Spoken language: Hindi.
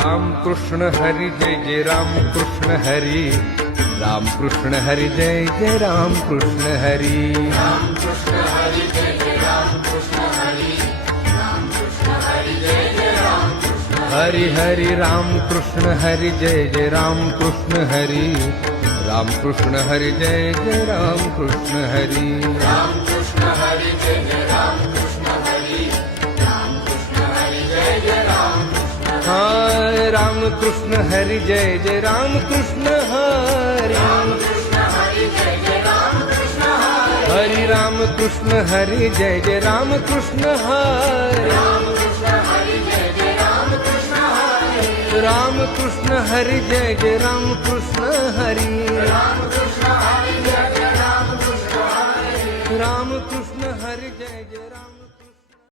राम कृष्ण हरी जय जय राम कृष्ण हरी, राम कृष्ण हरी जय जय राम कृष्ण हरी, राम कृष्ण हरी जय जय राम कृष्ण हरी, राम कृष्ण हरी जय जय राम कृष्ण हरि हरि राम कृष्ण हरि जय जय राम कृष्ण हरि, राम कृष्ण हरि जय जय राम कृष्ण हरि, राम कृष्ण हरी जय जय राम कृष्ण हरी, राम कृष्ण हरी जय जय राम कृष्ण हाय राम कृष्ण हरि जय जय राम कृष्ण हरि, राम कृष्ण हरी जय जय राम कृष्ण हरी, हरि राम कृष्ण हरि जय जय राम कृष्ण हरि, राम कृष्ण हरी जय जय राम कृष्ण हरी, राम कृष्ण हरि जय जय राम कृष्ण हरि, राम कृष्ण हरी